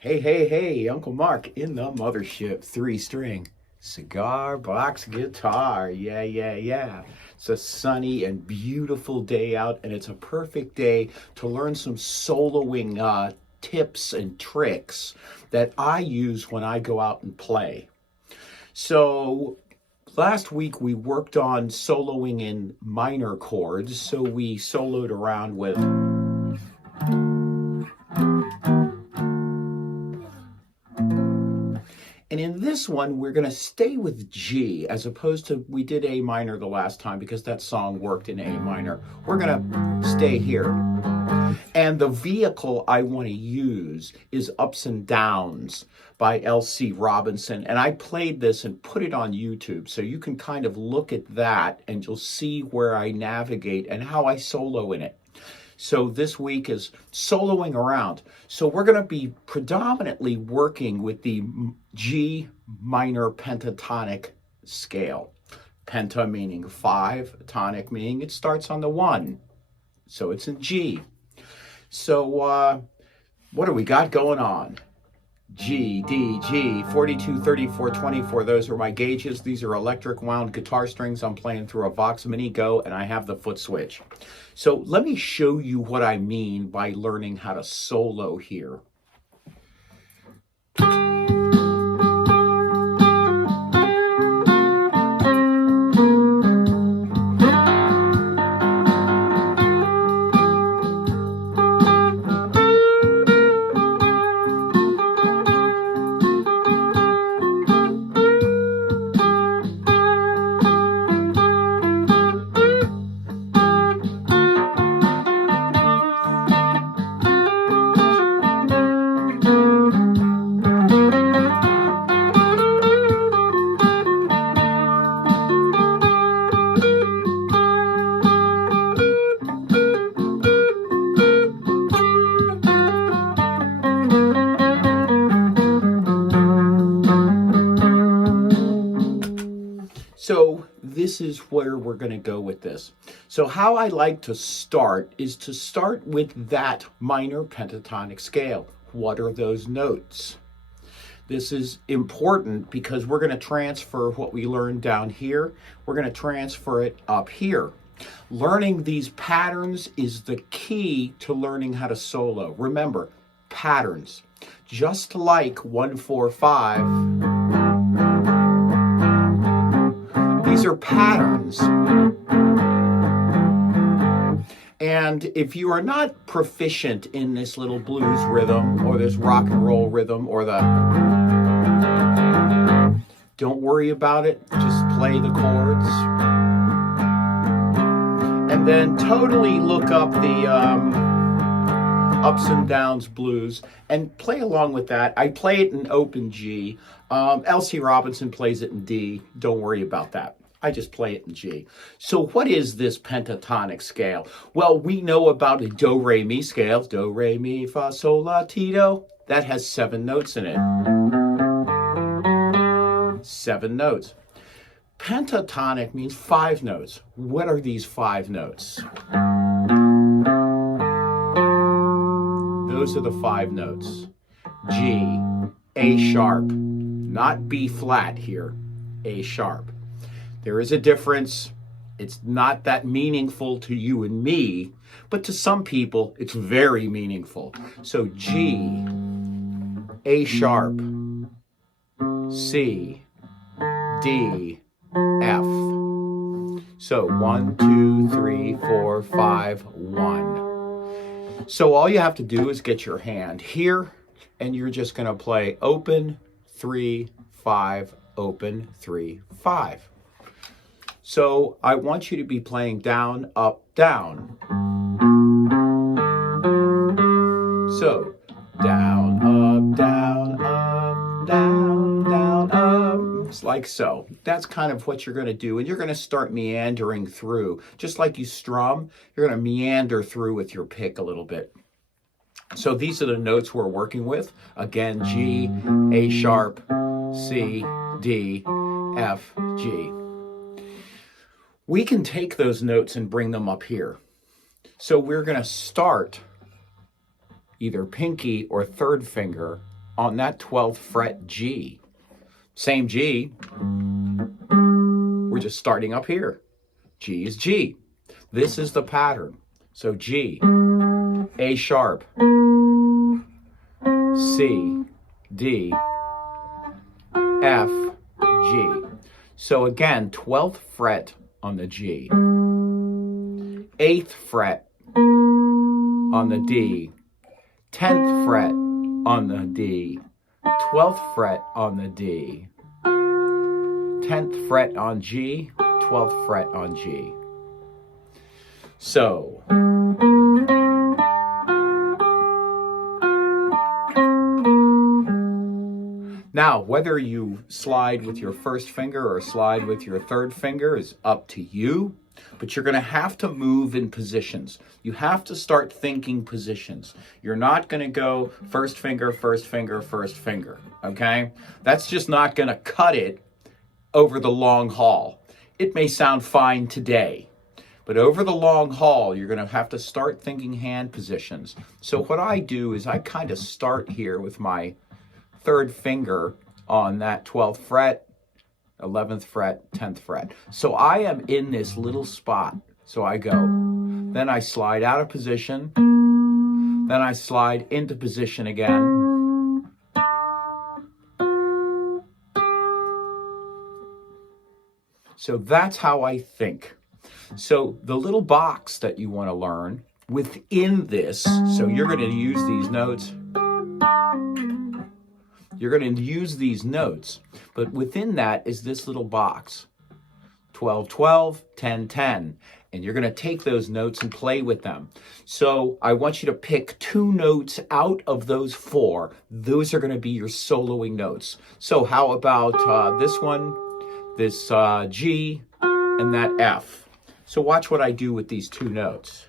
Hey, hey, hey, Uncle Mark in the mothership, 3-string cigar box guitar. Yeah, yeah, yeah. It's a sunny and beautiful day out, and it's a perfect day to learn some soloing tips and tricks that I use when I go out and play. So, last week we worked on soloing in minor chords, so we soloed around with. And in this one, we're going to stay with G as opposed to we did A minor the last time because that song worked in A minor. We're going to stay here. And the vehicle I want to use is Ups and Downs by L.C. Robinson. And I played this and put it on YouTube. So you can kind of look at that and you'll see where I navigate and how I solo in it. So this week is soloing around. So we're going to be predominantly working with the G minor pentatonic scale. Penta meaning 5, tonic meaning it starts on the 1. So it's in G. So what do we got going on? G, D, G, 42, 34, 24. Those are my gauges. These are electric wound guitar strings. I'm playing through a Vox Mini Go, and I have the foot switch. So let me show you what I mean by learning how to solo here. So this is where we're going to go with this. So how I like to start is to start with that minor pentatonic scale. What are those notes? This is important because we're going to transfer what we learned down here. We're going to transfer it up here. Learning these patterns is the key to learning how to solo. Remember, patterns. Just like 1, 4, 5. These are patterns. And if you are not proficient in this little blues rhythm or this rock and roll rhythm or don't worry about it. Just play the chords. And then totally look up the Ups and Downs blues and play along with that. I play it in open G. L.C. Robinson plays it in D. Don't worry about that. I just play it in G. So what is this pentatonic scale? Well, we know about a do-re-mi scale. Do, re, mi, fa, sol, la, ti, do. That has 7 notes in it. 7 notes. Pentatonic means 5 notes. What are these 5 notes? Those are the 5 notes. G, A sharp, not B flat here, A sharp. There is a difference. It's not that meaningful to you and me, but to some people, it's very meaningful. So G, A sharp, C, D, F. So 1, 2, 3, 4, 5, 1. So all you have to do is get your hand here, and you're just going to play open, 3, 5, open, 3, 5. So I want you to be playing down, up, down. So down, up, down, up, down, down, up. It's like so. That's kind of what you're going to do. And you're going to start meandering through. Just like you strum, you're going to meander through with your pick a little bit. So these are the notes we're working with. Again, G, A sharp, C, D, F, G. We can take those notes and bring them up here. So we're going to start either pinky or third finger on that 12th fret G. Same G. We're just starting up here. G is G. This is the pattern. So G, A sharp, C, D, F, G. So again, 12th fret on the G, 8th fret on the D, 10th fret on the D, 12th fret on the D, 10th fret on G, 12th fret on G. So, now, whether you slide with your first finger or slide with your third finger is up to you, but you're going to have to move in positions. You have to start thinking positions. You're not going to go first finger, first finger, first finger, okay? That's just not going to cut it over the long haul. It may sound fine today, but over the long haul, you're going to have to start thinking hand positions. So what I do is I kind of start here with my third finger on that 12th fret, 11th fret, 10th fret. So I am in this little spot. So I go, then I slide out of position, then I slide into position again. So that's how I think. So the little box that you want to learn within this, so you're going to use these notes. You're going to use these notes, but within that is this little box, 12, 12, 10, 10, and you're going to take those notes and play with them. So I want you to pick 2 notes out of those 4. Those are going to be your soloing notes. So how about this one, this G, and that F. So watch what I do with these 2 notes.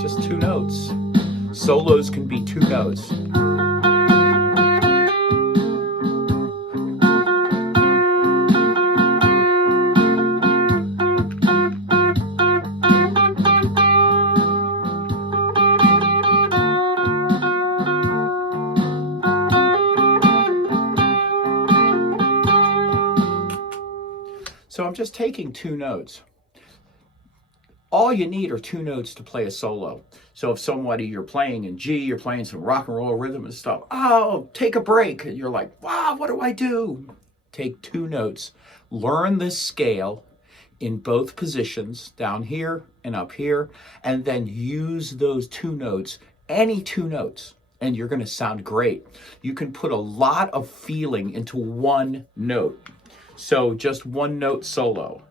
Just 2 notes. Solos can be 2 notes. So I'm just taking 2 notes. All you need are 2 notes to play a solo. So if somebody you're playing in G, you're playing some rock and roll rhythm and stuff, oh, take a break. And you're like, wow, what do I do? Take 2 notes. Learn this scale in both positions, down here and up here, and then use those 2 notes, any 2 notes, and you're going to sound great. You can put a lot of feeling into 1 note. So just 1 note solo.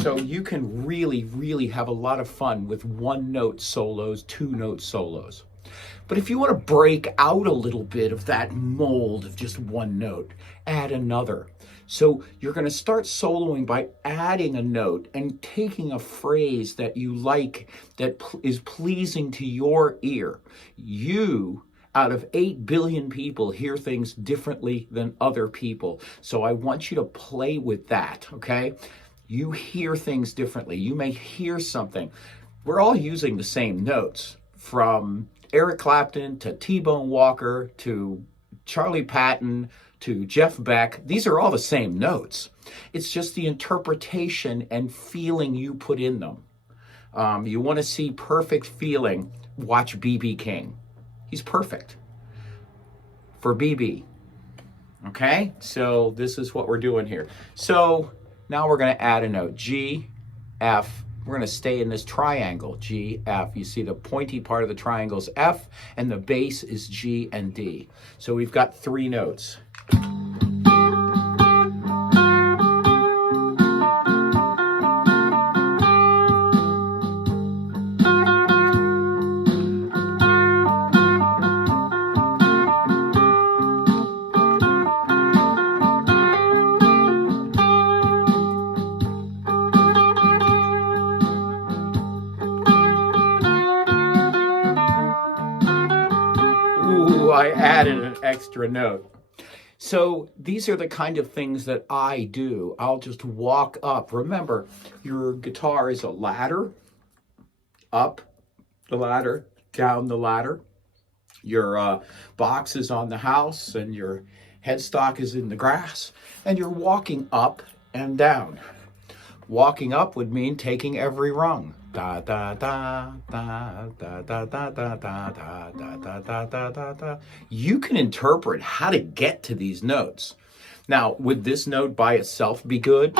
So you can really have a lot of fun with 1 note solos, 2 note solos. But if you want to break out a little bit of that mold of just 1 note, add another. So you're going to start soloing by adding a note and taking a phrase that you like, that is pleasing to your ear. You, out of 8 billion people, hear things differently than other people. So I want you to play with that, okay? You hear things differently. You may hear something. We're all using the same notes, from Eric Clapton to T-Bone Walker to Charlie Patton to Jeff Beck. These are all the same notes. It's just the interpretation and feeling you put in them. You want to see perfect feeling, watch B.B. King. He's perfect for B.B. Okay, so this is what we're doing here. So now we're going to add a note, G, F. We're going to stay in this triangle, G, F. You see the pointy part of the triangle is F, and the bass is G and D. So we've got 3 notes. I added an extra note. So these are the kind of things that I do. I'll just walk up. Remember, your guitar is a ladder. Up the ladder, down the ladder. Your box is on the house, and your headstock is in the grass, and you're walking up and down. Walking up would mean taking every rung. Da da da da da da da da da da da da da da da. You can interpret how to get to these notes. Now, would this note by itself be good?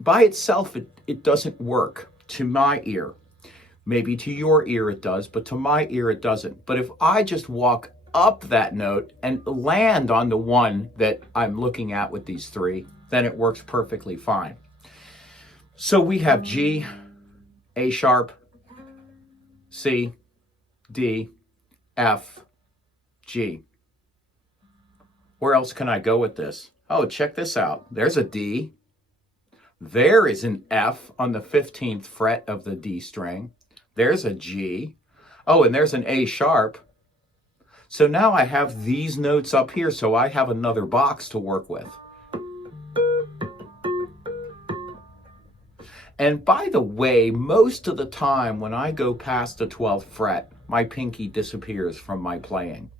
By itself, it doesn't work to my ear. Maybe to your ear it does, but to my ear it doesn't. But if I just walk up that note and land on the one that I'm looking at with these three, then it works perfectly fine. So we have G, A sharp, C, D, F, G. Where else can I go with this? Oh, check this out. There's a D. There is an F on the 15th fret of the D string. There's a G. Oh, and there's an A sharp. So now I have these notes up here, so I have another box to work with. And by the way, most of the time when I go past the 12th fret, my pinky disappears from my playing.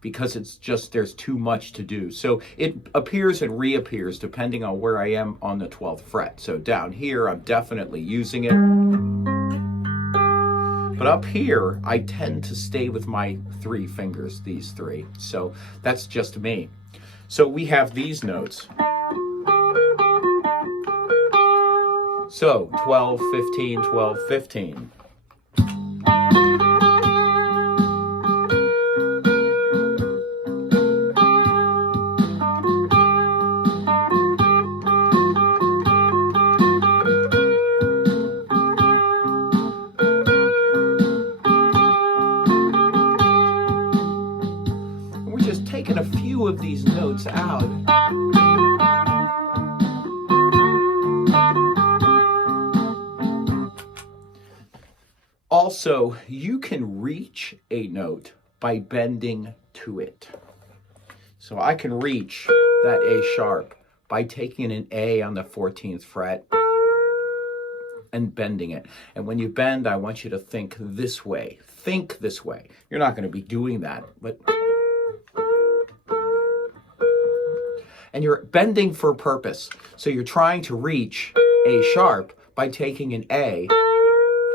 Because it's just, there's too much to do. So it appears and reappears depending on where I am on the 12th fret. So down here, I'm definitely using it. But up here, I tend to stay with my three fingers, these three. So that's just me. So we have these notes. So 12, 15, 12, 15. We're just taking a few of these notes out. Also, you can reach a note by bending to it. So I can reach that A sharp by taking an A on the 14th fret and bending it. And when you bend, I want you to think this way. Think this way. You're not going to be doing that, but... And you're bending for purpose. So you're trying to reach A sharp by taking an A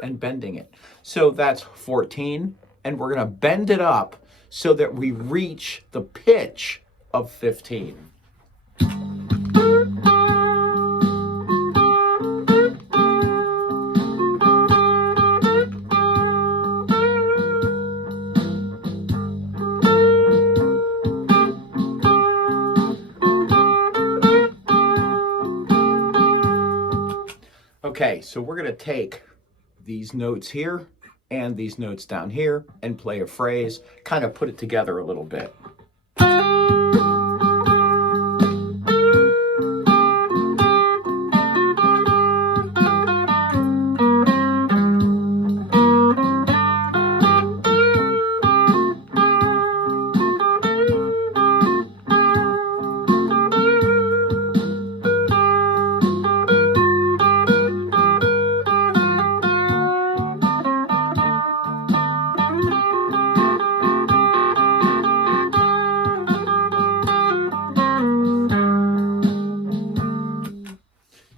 and bending it. So that's 14, and we're going to bend it up so that we reach the pitch of 15. Okay, so we're going to take these notes here and these notes down here and play a phrase, kind of put it together a little bit.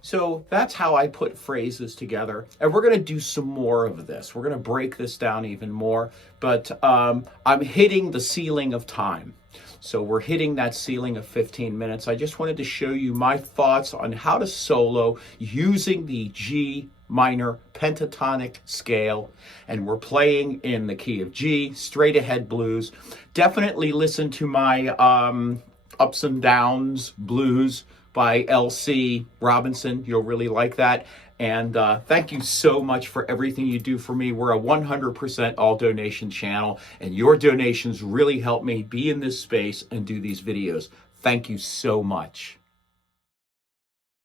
So that's how I put phrases together. And we're going to do some more of this. We're going to break this down even more. But I'm hitting the ceiling of time. So we're hitting that ceiling of 15 minutes. I just wanted to show you my thoughts on how to solo using the G minor pentatonic scale. And we're playing in the key of G, straight ahead blues. Definitely listen to my Ups and Downs blues by L.C. Robinson. You'll really like that. And thank you so much for everything you do for me. We're a 100% all donation channel, and your donations really help me be in this space and do these videos. Thank you so much.